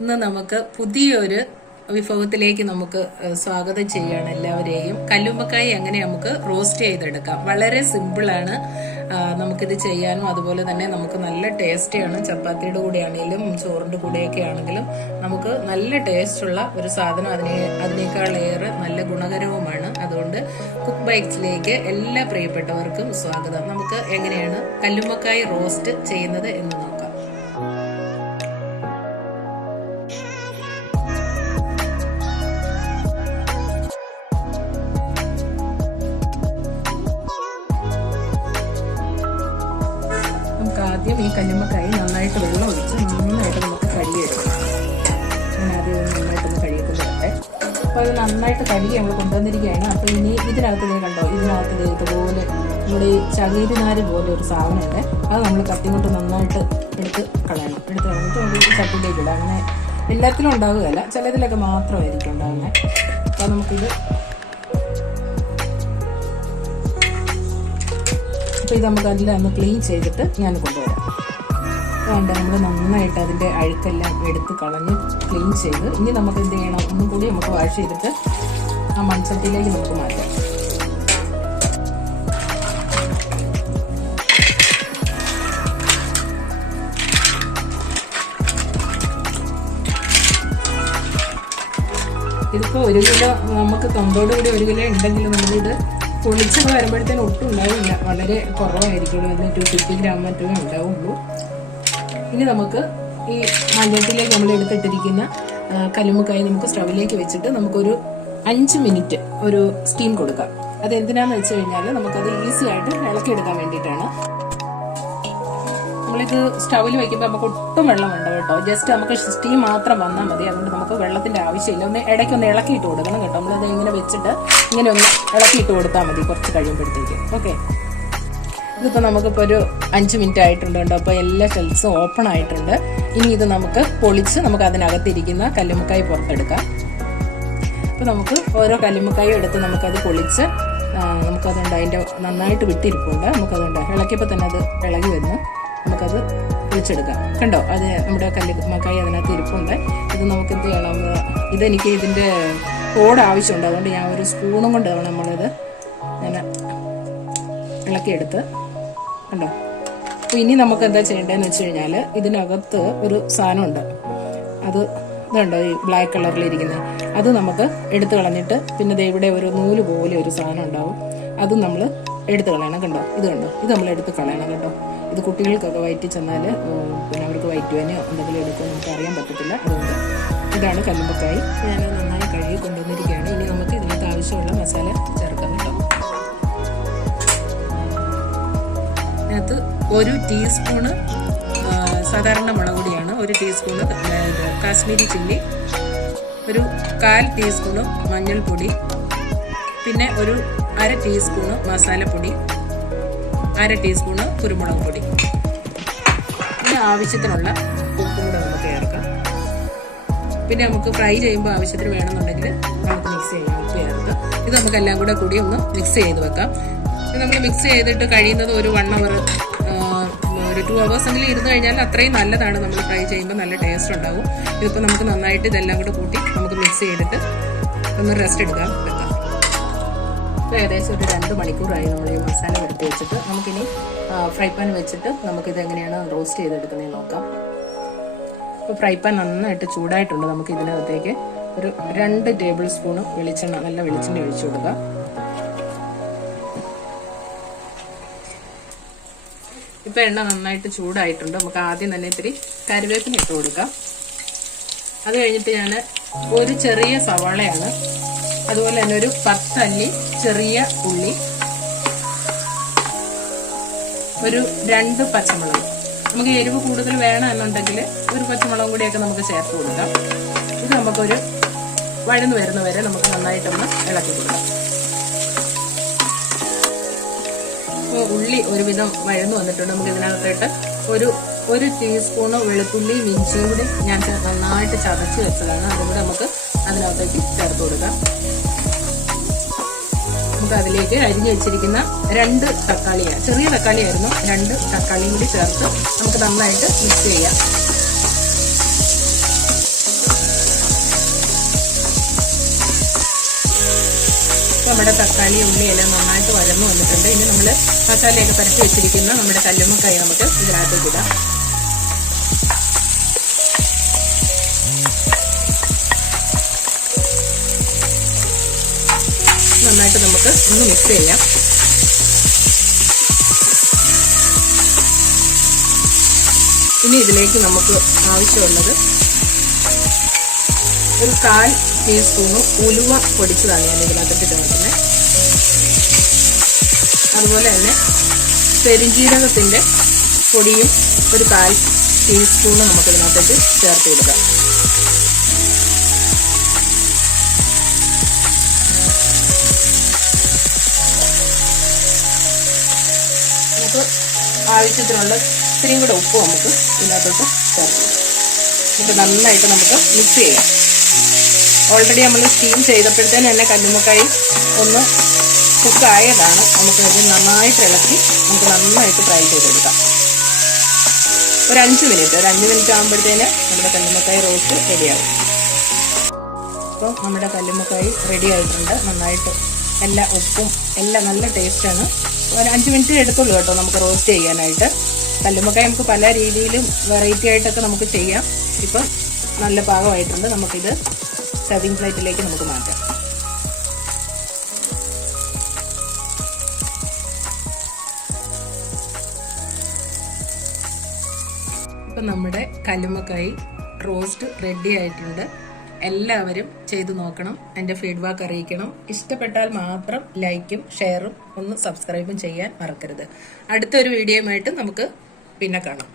ഇന്ന് നമുക്ക് പുതിയൊരു വിഭവത്തിലേക്ക് നമുക്ക് സ്വാഗതം ചെയ്യാണ് എല്ലാവരെയും. കല്ലുമ്മക്കായി എങ്ങനെ നമുക്ക് റോസ്റ്റ് ചെയ്തെടുക്കാം. വളരെ സിമ്പിളാണ് നമുക്കിത് ചെയ്യാനും. അതുപോലെ തന്നെ നമുക്ക് നല്ല ടേസ്റ്റിയാണ്. ചപ്പാത്തിയുടെ കൂടെ ആണെങ്കിലും ചോറിന്റെ കൂടെയൊക്കെ ആണെങ്കിലും നമുക്ക് നല്ല ടേസ്റ്റുള്ള ഒരു സാധനം. അതിനേക്കാളേറെ നല്ല ഗുണകരവുമാണ്. അതുകൊണ്ട് കുക്ക് ബൈറ്റ്സിലേക്ക് എല്ലാ പ്രിയപ്പെട്ടവർക്കും സ്വാഗതം. നമുക്ക് എങ്ങനെയാണ് കല്ലുമ്മക്കായി റോസ്റ്റ് ചെയ്യുന്നത് എന്ന് നോക്കാം. ആദ്യം ഈ കല്ലുമ്മക്കായി നന്നായിട്ട് വെള്ളം ഒഴിച്ച് നന്നായിട്ട് നമുക്ക് കഴുകിയെടുക്കണം. ഞാൻ ആദ്യം നന്നായിട്ടൊന്ന് കഴുകിക്കൊണ്ടിട്ടെ. അപ്പോൾ അത് നന്നായിട്ട് കഴുകി നമ്മൾ കൊണ്ടുവന്നിരിക്കുകയാണ്. അപ്പോൾ ഇനി ഇതിനകത്ത് കണ്ടോ, ഇതിനകത്ത് ഇതുപോലെ നമ്മുടെ ഈ ചകിരിനാര് പോലെ ഒരു സാധനമുണ്ട്. അത് നമ്മൾ കത്തി കൊണ്ട് നന്നായിട്ട് എടുത്ത് കളയണം. എടുത്ത് കളഞ്ഞിട്ട് നമ്മൾ ഈ ചട്ടിയിലേക്ക് ഇടാം. അങ്ങനെ എല്ലാത്തിലും ഉണ്ടാവുകയല്ല, ചിലതിലൊക്കെ മാത്രമായിരിക്കും ഉണ്ടാകുന്നത്. അപ്പോൾ നമുക്കിത് അപ്പോൾ ഇത് നമുക്ക് എല്ലാം ഒന്ന് ക്ലീൻ ചെയ്തിട്ട് ഞാൻ കൊണ്ടുവരാം. വേണ്ട, നമ്മൾ നന്നായിട്ട് അതിൻ്റെ അഴുക്കെല്ലാം എടുത്ത് കളഞ്ഞ് ക്ലീൻ ചെയ്ത് ഇനി നമുക്ക് എന്ത് ചെയ്യണം, ഒന്നും കൂടി നമുക്ക് വാഷ് ചെയ്തിട്ട് ആ മൺചട്ടിയിലേക്ക് നമുക്ക് മാറ്റാം. ഇതിപ്പോൾ 1 കിലോ നമുക്ക് തൊണ്ടോടുകൂടി 1 കിലോ ഉണ്ടെങ്കിലും നമ്മളിത് പൊളിച്ചൊക്കെ വരുമ്പോഴത്തേനും ഒട്ടും ഉണ്ടാവില്ല, വളരെ കുറവായിരിക്കുള്ളൂ. 250 ഗ്രാം മറ്റേ ഉണ്ടാവുള്ളൂ. ഇനി നമുക്ക് ഈ മഞ്ഞട്ടിലേക്ക് നമ്മൾ എടുത്തിട്ടിരിക്കുന്ന കല്ലുമ്മക്കായി നമുക്ക് സ്റ്റവിലേക്ക് വെച്ചിട്ട് നമുക്കൊരു 5 മിനിറ്റ് ഒരു സ്റ്റീം കൊടുക്കാം. അത് എന്തിനാന്ന് വെച്ച് കഴിഞ്ഞാൽ നമുക്കത് ഈസി ആയിട്ട് ഇളക്കിയെടുക്കാൻ വേണ്ടിയിട്ടാണ്. നമ്മളിത് സ്റ്റവിൽ വയ്ക്കുമ്പോൾ നമുക്ക് ഒട്ടും വെള്ളം വേണ്ട കേട്ടോ. ജസ്റ്റ് നമുക്ക് സ്റ്റീം മാത്രം വന്നാൽ മതി. അതുകൊണ്ട് നമുക്ക് വെള്ളത്തിന്റെ ആവശ്യമില്ല. ഇടയ്ക്കൊന്ന് ഇളക്കിയിട്ട് കൊടുക്കണം കേട്ടോ. നമ്മളത് ഇങ്ങനെ വെച്ചിട്ട് ഇങ്ങനെ ഒന്ന് ഇളക്കിയിട്ട് കൊടുത്താൽ മതി കുറച്ച് കഴിയുമ്പോഴത്തേക്ക്. ഓക്കെ, ഇതിപ്പോൾ നമുക്കിപ്പോൾ ഒരു 5 മിനിറ്റ് ആയിട്ടുണ്ട് കേട്ടോ. അപ്പോൾ എല്ലാ ഷെൽസും ഓപ്പൺ ആയിട്ടുണ്ട്. ഇനി ഇത് നമുക്ക് പൊളിച്ച് നമുക്ക് അതിനകത്തിരിക്കുന്ന കല്ലുമ്മക്കായി പുറത്തെടുക്കാം. അപ്പോൾ നമുക്ക് ഓരോ കല്ലുമ്മക്കായും എടുത്ത് നമുക്കത് പൊളിച്ച് നമുക്കതുണ്ട് അതിൻ്റെ നന്നായിട്ട് വിട്ടിരിപ്പുണ്ട്. നമുക്കതുണ്ട് ഇളക്കിയപ്പോൾ തന്നെ അത് ഇളകി വരുന്നു. നമുക്കത് പൊളിച്ചെടുക്കാം. കണ്ടോ, അത് നമ്മുടെ കല്ലുമ്മക്കായി അതിനകത്ത് ഇരിപ്പുണ്ട്. ഇത് നമുക്ക് എന്ത് ചെയ്യണം, ഇതെനിക്ക് ഇതിൻ്റെ ഓട് ആവശ്യമുണ്ട്. അതുകൊണ്ട് ഞാൻ ഒരു സ്പൂണും കൊണ്ട് നമ്മളിത് ഇങ്ങനെ ഇളക്കിയെടുത്ത് കണ്ടോ. അപ്പോൾ ഇനി നമുക്ക് എന്താ ചെയ്യേണ്ടതെന്ന് വെച്ച് കഴിഞ്ഞാൽ ഇതിനകത്ത് ഒരു സാധനമുണ്ട്. അത് ഇതുണ്ടോ, ഈ ബ്ലാക്ക് കളറിലിരിക്കുന്നത്. അത് നമുക്ക് എടുത്തു കളഞ്ഞിട്ട് പിന്നെ ഇവിടെ ഒരു നൂല് പോലെ ഒരു സാധനം ഉണ്ടാവും. അതും നമ്മൾ എടുത്ത് കളയണം. കണ്ടോ, ഇത് കണ്ടോ, ഇത് നമ്മൾ എടുത്ത് കളയണം കേട്ടോ. ഇത് കുട്ടികൾക്കൊക്കെ വയറ്റിൽ ചെന്നാൽ പിന്നെ അവർക്ക് വയറ്റുവാനോ എന്തെങ്കിലും എടുക്കുമോ നമുക്ക് അറിയാൻ പറ്റത്തില്ല. അതുകൊണ്ട് ഇതാണ് കല്ലുമ്മക്കായി. ഞാൻ നന്നായി കഴുകി കൊണ്ടുവന്നിരിക്കുകയാണ്. ഇനി നമുക്ക് ഇതിനകത്ത് ആവശ്യമുള്ള മസാല ചേർക്കാം കേട്ടോ. ഇതിനകത്ത് 1 ടീസ്പൂണ് സാധാരണ മുളക് പൊടിയാണ്, 1 ടീസ്പൂണ് കാശ്മീരി ചില്ലി, ഒരു 1/4 ടീസ്പൂണ് മഞ്ഞൾപ്പൊടി, പിന്നെ ഒരു 1/2 ടീസ്പൂണ് മസാലപ്പൊടി, 1/2 ടീസ്പൂണ് കുരുമുളക് പൊടി. പിന്നെ ആവശ്യത്തിനുള്ള ഉപ്പും കൂടെ നമുക്ക് ചേർക്കാം. പിന്നെ നമുക്ക് ഫ്രൈ ചെയ്യുമ്പോൾ ആവശ്യത്തിന് വേണമെന്നുണ്ടെങ്കിൽ നമുക്ക് മിക്സ് ചെയ്യാം, ഉപ്പ് ചേർക്കാം. ഇത് നമുക്ക് എല്ലാം കൂടെ കൂടി ഒന്ന് മിക്സ് ചെയ്ത് വെക്കാം. നമ്മൾ മിക്സ് ചെയ്തിട്ട് കഴിയുന്നത് ഒരു 1 അവർ ഒരു 2 hours എങ്കിലും ഇരുന്ന് കഴിഞ്ഞാൽ അത്രയും നല്ലതാണ്. നമ്മൾ ഫ്രൈ ചെയ്യുമ്പോൾ നല്ല ടേസ്റ്റ് ഉണ്ടാവും. ഇതിപ്പോൾ നമുക്ക് നന്നായിട്ട് ഇതെല്ലാം കൂടെ കൂട്ടി നമുക്ക് മിക്സ് ചെയ്തിട്ട് ഒന്ന് റെസ്റ്റ് വെക്കാം. ഏകദേശം ഒരു 2 മണിക്കൂറായി നമ്മൾ ഈ മസാല എടുത്ത് വെച്ചിട്ട് നമുക്കിനി ഫ്രൈ പാൻ വെച്ചിട്ട് നമുക്കിത് എങ്ങനെയാണ് റോസ്റ്റ് ചെയ്തെടുക്കുന്നതെന്ന് നോക്കാം. അപ്പോൾ ഫ്രൈ പാൻ നന്നായിട്ട് ചൂടായിട്ടുണ്ട്. നമുക്ക് ഇതിനകത്തേക്ക് ഒരു 2 ടേബിൾ സ്പൂണ് വെളിച്ചെണ്ണ, നല്ല വെളിച്ചെണ്ണ ഒഴിച്ചു കൊടുക്കാം. ഇപ്പോൾ എണ്ണ നന്നായിട്ട് ചൂടായിട്ടുണ്ട്. നമുക്ക് ആദ്യം തന്നെ ഇത്തിരി കറിവേപ്പില ഇട്ട് കൊടുക്കാം. അത് കഴിഞ്ഞിട്ട് ഞാൻ ഒരു ചെറിയ സവാളയാണ്, അതുപോലെ തന്നെ ഒരു 10 അല്ലി ചെറിയ ഉള്ളി, ഒരു 2 പച്ചമുളക്. നമുക്ക് എരിവ് കൂടുതൽ വേണം എന്നുണ്ടെങ്കിൽ ഒരു പച്ചമുളകും കൂടിയൊക്കെ നമുക്ക് ചേർത്ത് കൊടുക്കാം. ഇത് നമുക്കൊരു വഴന്ന് വരുന്നവരെ നമുക്ക് നന്നായിട്ടൊന്ന് ഇളക്കി കൊടുക്കാം. ഇപ്പോൾ ഉള്ളി ഒരുവിധം വഴന്ന് വന്നിട്ടുണ്ട്. നമുക്ക് ഇതിനകത്തോട്ട് ഒരു ടീസ്പൂണ് വെളുത്തുള്ളിയും ഇഞ്ചിയും കൂടി ഞാൻ നന്നായിട്ട് ചതച്ച് വെച്ചതാണ്. അതും കൂടെ നമുക്ക് അതിനകത്തേക്ക് ചേർത്ത് കൊടുക്കാം. നമുക്ക് അതിലേക്ക് അരിഞ്ഞു വെച്ചിരിക്കുന്ന 2 തക്കാളിയാണ്, ചെറിയ തക്കാളിയായിരുന്നു, 2 തക്കാളിയും കൂടി ചേർത്ത് നമുക്ക് നന്നായിട്ട് മിക്സ് ചെയ്യാം. നമ്മുടെ തക്കാളി ഉള്ളി എല്ലാം നന്നായിട്ട് വഴന്നു വന്നിട്ടുണ്ട്. ഇനി നമ്മൾ മസാലയൊക്കെ പരത്തി വെച്ചിരിക്കുന്ന നമ്മുടെ കല്ലുമ്മക്കായി നമുക്ക് ഇതിനകത്തേക്ക് ഇടാം. നന്നായിട്ട് നമുക്ക് ഒന്ന് മിക്സ് ചെയ്യാം. ഇനി ഇതിലേക്ക് നമുക്ക് ആവശ്യമുള്ളത് ഒരു 1/4 ടീസ്പൂണ് ഉലുവ പൊടിച്ചതാണ് ഞാൻ ഇതിനകത്ത് ചേർക്കുന്നത്. അതുപോലെ തന്നെ പെരുംജീരകത്തിൻ്റെ പൊടിയും ഒരു 1/4 ടീസ്പൂണ് നമുക്ക് ഇതിനകത്തേക്ക് ചേർത്ത് കൊടുക്കാം. നമുക്ക് ആവശ്യത്തിനുള്ള ഇത്തിരിയും കൂടെ ഉപ്പ് നമുക്ക് ഇതിനകത്തോട്ട് ചേർത്ത് കൊടുക്കാം. ഇത് നന്നായിട്ട് നമുക്ക് മിക്സ് ചെയ്യാം. ഓൾറെഡി നമ്മൾ സ്റ്റീം ചെയ്തപ്പോഴത്തേന് തന്നെ കല്ലുമ്മക്കായി ഒന്ന് കുക്കായതാണ്. നമുക്ക് ഇത് നന്നായിട്ട് ഇളക്കി നമുക്ക് നന്നായിട്ട് ഫ്രൈ ചെയ്തെടുക്കാം. ഒരു 5 മിനിറ്റ് ആകുമ്പോഴത്തേന് നമ്മുടെ കല്ലുമ്മക്കായി റോസ്റ്റ് റെഡിയാകും. അപ്പം നമ്മുടെ കല്ലുമ്മക്കായി റെഡി ആയിട്ടുണ്ട്. നന്നായിട്ട് എല്ലാ ഉപ്പും എല്ലാം നല്ല ടേസ്റ്റാണ്. ഒരു 5 മിനിറ്റ് എടുത്തുള്ളൂ കേട്ടോ നമുക്ക് റോസ്റ്റ് ചെയ്യാനായിട്ട്. കല്ലുമ്മക്കായ നമുക്ക് പല രീതിയിലും വെറൈറ്റി ആയിട്ടൊക്കെ നമുക്ക് ചെയ്യാം. ഇപ്പം നല്ല പാകമായിട്ടുണ്ട്. നമുക്കിത് സർവിങ് പ്ലേറ്റിലേക്ക് നമുക്ക് മാറ്റാം. ഇപ്പം നമ്മുടെ കല്ലുമ്മക്കായി റോസ്റ്റ് റെഡി ആയിട്ടുണ്ട്. എല്ലാവരും ചെയ്തു നോക്കണം. എൻ്റെ ഫീഡ്ബാക്ക് അറിയിക്കണം. ഇഷ്ടപ്പെട്ടാൽ മാത്രം ലൈക്കും ഷെയറും ഒന്ന് സബ്സ്ക്രൈബും ചെയ്യാൻ മറക്കരുത്. അടുത്തൊരു വീഡിയോയുമായിട്ട് നമുക്ക് പിന്നെ കാണാം.